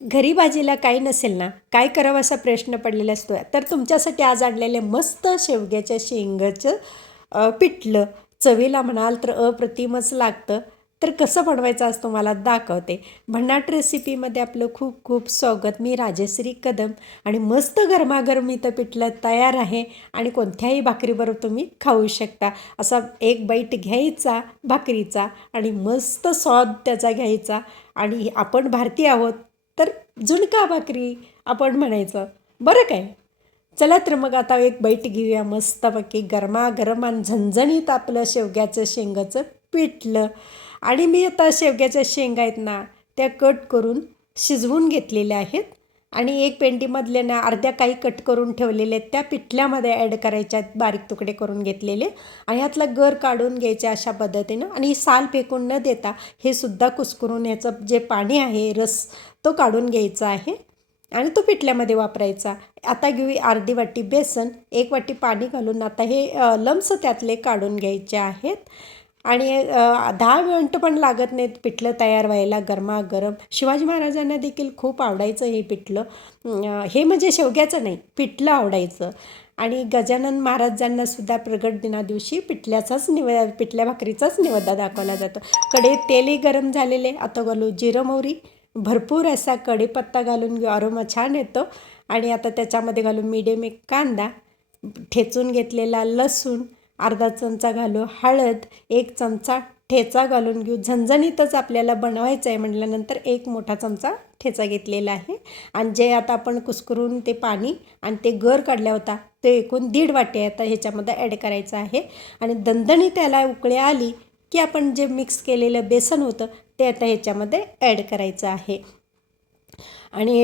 घरी भाजीला काही नसेल ना काय करावं असा प्रश्न पडलेला असतो? तर तुमच्यासाठी आज आणलेले मस्त शेवग्याच्या शेंगाचं पिठलं. चवीला म्हणाल तर अप्रतिमच लागतं. तर कसं बनवायचं आज तुम्हाला दाखवते. भन्नाट रेसिपीमध्ये आपलं खूप खूप स्वागत. मी राजश्री कदम आणि मस्त गरमागरम इथं पिठलं तयार आहे आणि कोणत्याही भाकरीबरोबर तुम्ही खाऊ शकता. असा एक बाईट घ्यायचा भाकरीचा आणि मस्त स्वाद त्याचा घ्यायचा. आणि आपण भारतीय आहोत तर झुणका भाकरी आपण म्हणायचं. बरं काय? चला तर मग आता एक बैठ घेऊया मस्तपैकी. गरमागरम आणि झणझणीत आपलं शेवग्याचं शेंगाचं पिठलं. आणि मी आता शेवग्याच्या शेंगा आहेत ना त्या कट करून शिजवून घेतलेल्या आहेत. आणि एक पेंडीमधले ना अर्ध्या काही कट करून ठेवलेले आहेत त्या पिठल्यामध्ये ॲड करायच्या आहेत बारीक तुकडे करून घेतलेले. आणि ह्यातला गर काढून घ्यायचे अशा पद्धतीनं. आणि साल फेकून न देता हे सुद्धा कुस्करून ह्याचं जे पाणी आहे रस तो काढून घ्यायचा आहे. आणि तो पिठल्यामध्ये वापरायचा. आता घेऊ अर्धी वाटी बेसन एक वाटी पाणी घालून आता हे लम्स त्यातले काढून घ्यायचे आहेत. आणि दहा मिनटं पण लागत नाहीत. पिठलं तयार व्हायला गरमागरम. शिवाजी महाराजांना देखील खूप आवडायचं हे पिठलं. हे म्हणजे शेवग्याचं नाही पिठलं आवडायचं. आणि गजानन महाराजांना सुद्धा प्रगट दिना दिवशी पिठल्याचाच निव पिठल्या भाकरीचाच निवेदा दाखवला जातो. कडे तेलही गरम झालेले आता घालू जिरं मोहरी. भरपूर असा कढीपत्ता घालून अरोमा छान येतो. आणि आता त्याच्यामध्ये घालू मिडियम एक कांदा. ठेचून घेतलेला लसूण. अर्धा चमचा घालू हळद एक चमचा ठेचा घालून घेऊ. झणझणीतच आपल्याला बनवायचं आहे म्हटल्यानंतर एक मोठा चमचा ठेचा घेतलेला आहे. आणि जे आता आपण कुस्करून ते पाणी आणि ते गर काढला होता ते एकूण दीड वाटे आता ह्याच्यामध्ये ॲड करायचं आहे. आणि दणदणी त्याला उकळी आली की आपण जे मिक्स केलेलं बेसन होतं ते आता ह्याच्यामध्ये ॲड करायचं आहे. आणि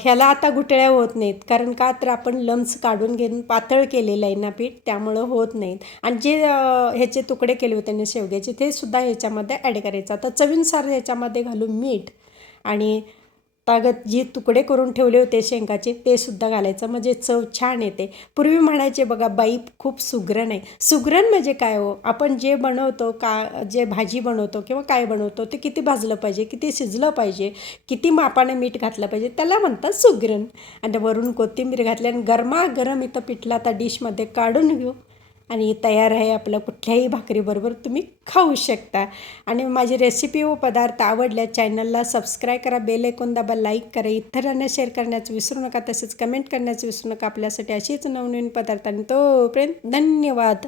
ह्याला आता गुटळ्या होत नाहीत. कारण का तर आपण लम्स काढून घेऊन पातळ केलेलं आहे ना पीठ त्यामुळं होत नाहीत. आणि जे ह्याचे तुकडे केले होते ना शेवग्याचे ते सुद्धा ह्याच्यामध्ये ॲड करायचं. आता चवीनुसार ह्याच्यामध्ये घालून मीठ आणि तागत जी तुकडे करून ठेवले होते शेंगाचे ते सुद्धा घालायचं. म्हणजे चव छान येते. पूर्वी म्हणायचे बघा बाई खूप सुगरण आहे. सुगरण म्हणजे काय हो? आपण जे बनवतो का जे भाजी बनवतो किंवा काय बनवतो ते किती भाजलं पाहिजे किती शिजलं पाहिजे किती मापाने मीठ घातलं पाहिजे त्याला म्हणतात सुगरण. आणि वरून कोथिंबीर घातली आणि गरमागरम इथं पिठला आता डिशमध्ये काढून घेऊ. आणि तयार आहे आपलं कुठल्याही भाकरीबरोबर तुम्ही खाऊ शकता. आणि माझी रेसिपी व पदार्थ आवडल्या चॅनलला सबस्क्राईब करा बेल ऐकून दाबा लाईक करा. इतरांना शेअर करण्याचं विसरू नका तसेच कमेंट करण्याचं विसरू नका. आपल्यासाठी अशीच नवनवीन पदार्थ आणि तोपर्यंत धन्यवाद.